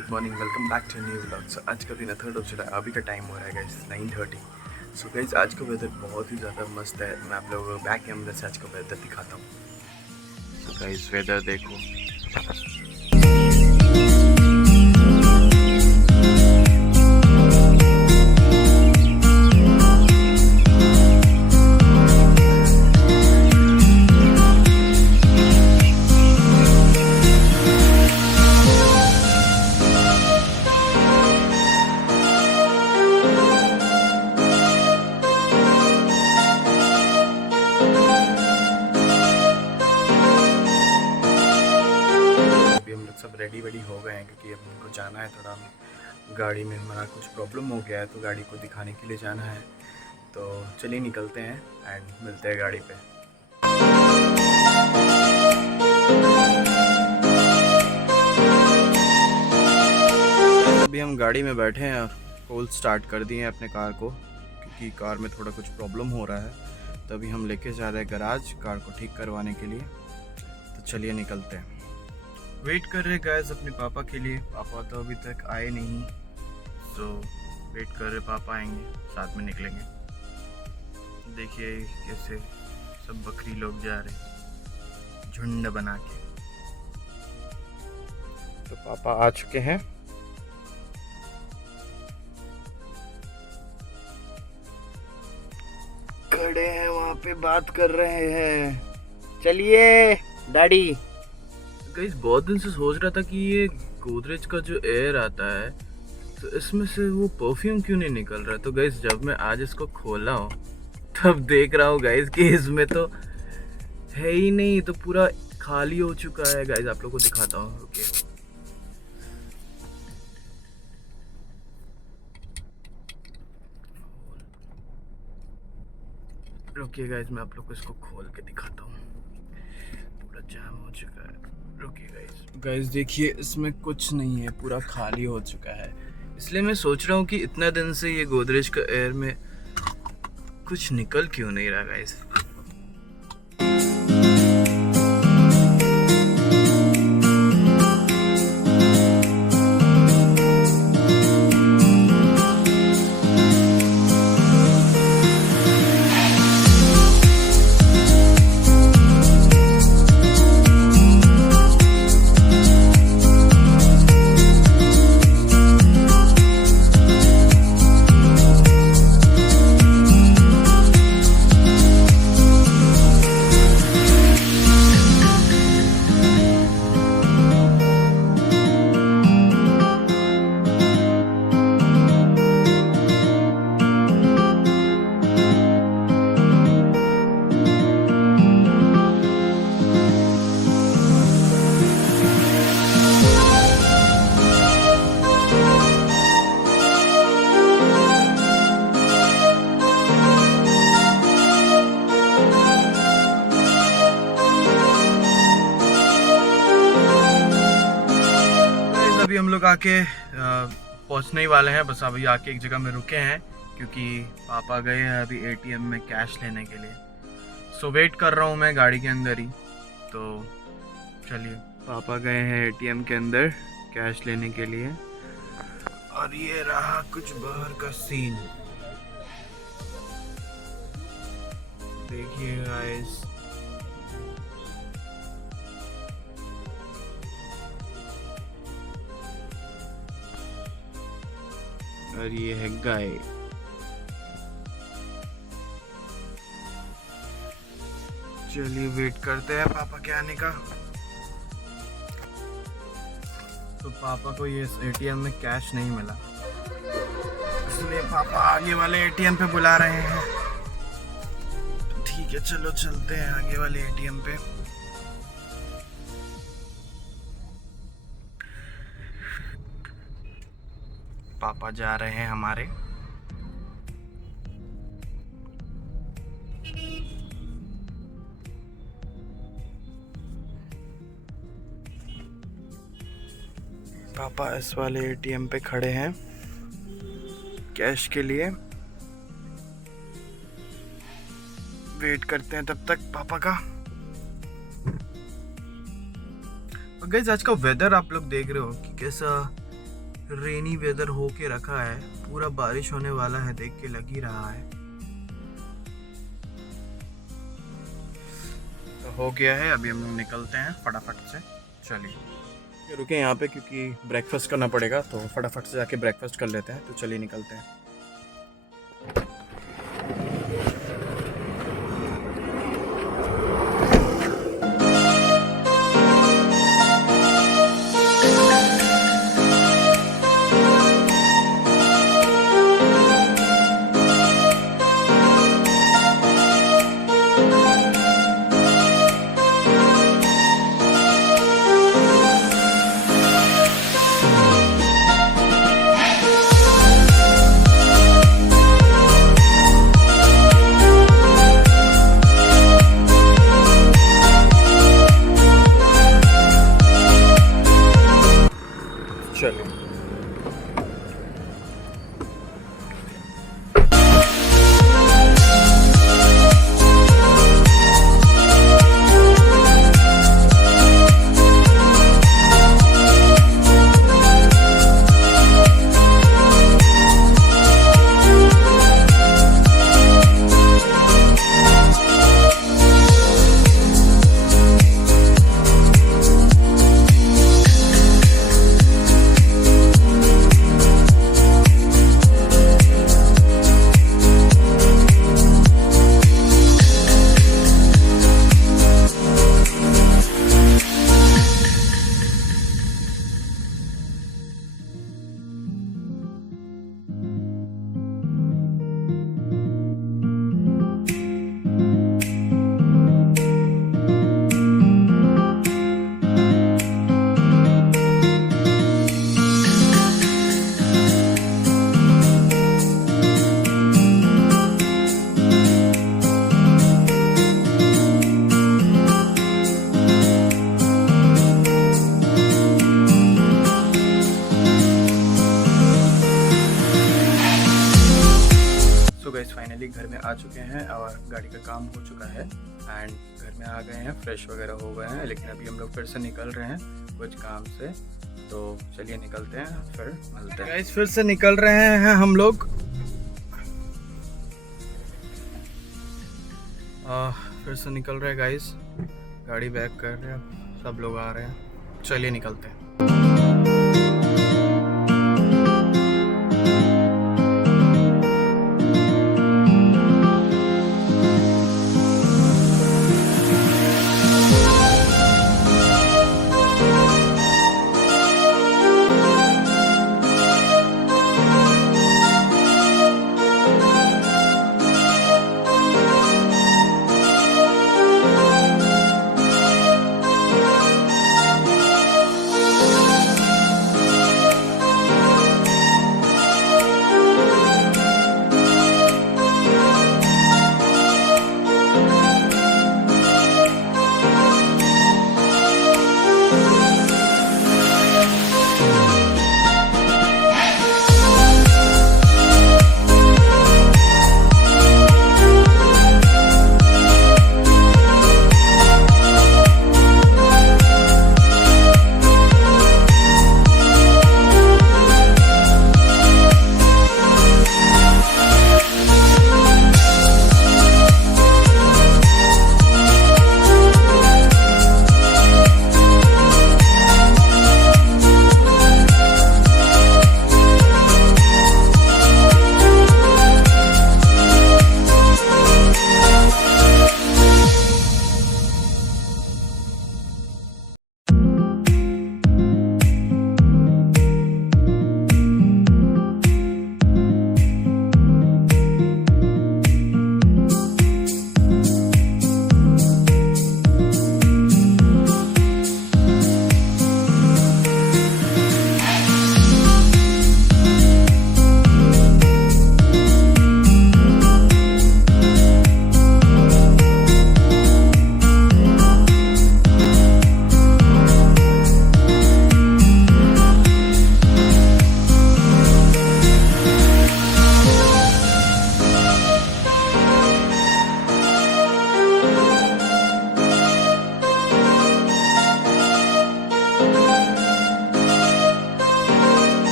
Good morning, welcome back to new vlog. So आज का दिन 3rd जुलाई, अभी का टाइम हो रहा है गाइस 9:30। सो गाइस आज का वेदर बहुत ही ज़्यादा मस्त है। मैं आप लोगों को बैक कैमरे से आज का वेदर दिखाता हूँ। सो गाइस वेदर देखो, सब रेडी वेडी हो गए हैं क्योंकि अब उनको जाना है। थोड़ा गाड़ी में हमारा कुछ प्रॉब्लम हो गया है तो गाड़ी को दिखाने के लिए जाना है। तो चलिए निकलते हैं एंड मिलते हैं गाड़ी पे। अभी हम गाड़ी में बैठे हैं और कॉल स्टार्ट कर दिए हैं अपने कार को क्योंकि कार में थोड़ा कुछ प्रॉब्लम हो रहा है। तो अभी हम लेके जा रहे हैं गैराज कार को ठीक करवाने के लिए। तो चलिए निकलते हैं। वेट कर रहे गाइस अपने पापा के लिए। पापा तो अभी तक आए नहीं, तो वेट कर रहे पापा आएंगे, साथ में निकलेंगे। देखिए कैसे सब बकरी लोग जा रहे झुंड बना के। तो पापा आ चुके हैं। खड़े हैं वहाँ पे, बात कर रहे हैं। चलिए डैडी। गाइस बहुत दिन से सोच रहा था कि ये गोदरेज का जो एयर आता है तो इसमें से वो परफ्यूम क्यों नहीं निकल रहा। तो गाइस जब मैं आज इसको खोला हूँ तब देख रहा हूँ गाइस कि इसमें तो है ही नहीं, तो पूरा खाली हो चुका है। गाइस आप लोगों को दिखाता हूँ, रुकिए। रुकिए गाइस मैं आप लोग को इसको खोल के दिखाता हूँ। पूरा जाम हो चुका है, रुकिए गाइस देखिए इसमें कुछ नहीं है, पूरा खाली हो चुका है। इसलिए मैं सोच रहा हूँ कि इतना दिन से ये गोदरेज का एयर में कुछ निकल क्यों नहीं रहा गाइस। अभी हम लोग आके पहुंचने ही वाले हैं। बस अभी आके एक जगह में रुके हैं क्योंकि पापा गए हैं अभी एटीएम में कैश लेने के लिए। सो वेट कर रहा हूं मैं गाड़ी के अंदर ही। तो चलिए, पापा गए हैं एटीएम के अंदर कैश लेने के लिए और ये रहा कुछ बाहर का सीन। देखिए गाइस, और ये है गाय। चलिए वेट करते हैं पापा के आने का। तो पापा को ये एटीएम में कैश नहीं मिला, इसलिए पापा आगे वाले एटीएम पे बुला रहे हैं। तो ठीक है, चलो चलते हैं आगे वाले एटीएम पे। पापा जा रहे हैं हमारे। पापा इस वाले एटीएम पे खड़े हैं कैश के लिए। वेट करते हैं तब तक पापा का। गाइस आज का वेदर आप लोग देख रहे हो कि कैसा रेनी वेदर हो के रखा है, पूरा बारिश होने वाला है, देख के लग ही रहा है। तो हो गया है, अभी हम लोग निकलते हैं फटाफट से। चलिए रुके यहाँ पे क्योंकि ब्रेकफास्ट करना पड़ेगा, तो फटाफट से जाके ब्रेकफास्ट कर लेते हैं। तो चलिए निकलते हैं। चलिए गाइस फाइनली घर में आ चुके हैं और गाड़ी का काम हो चुका है एंड घर में आ गए हैं, फ्रेश वगैरह हो गए हैं। लेकिन अभी हम लोग फिर से निकल रहे हैं कुछ काम से, तो चलिए निकलते हैं, फिर मिलते हैं। गाइस फिर से निकल रहे हैं हम लोग, फिर से निकल रहे हैं गाइस, गाड़ी बैक कर रहे हैं, सब लोग आ रहे हैं, चलिए निकलते हैं।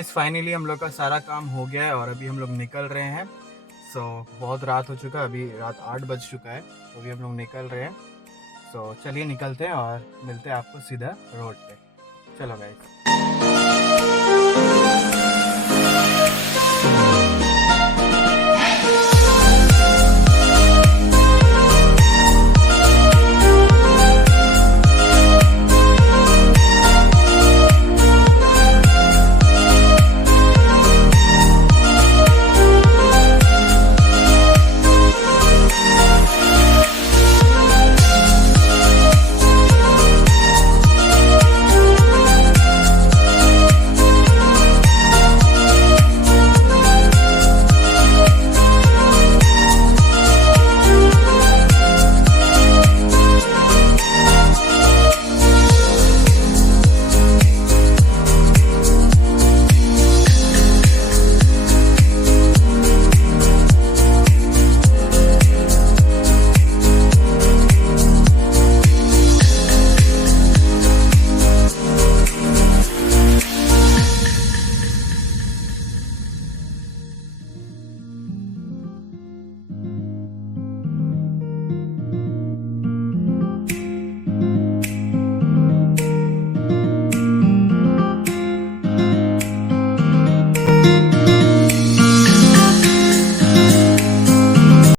गाइस फाइनली हम लोग का सारा काम हो गया है और अभी हम लोग निकल रहे हैं। सो बहुत रात हो चुका है, अभी रात 8 बज चुका है, तो अभी हम लोग निकल रहे हैं। सो चलिए निकलते हैं और मिलते हैं आपको सीधा रोड पे। चलो गाइस।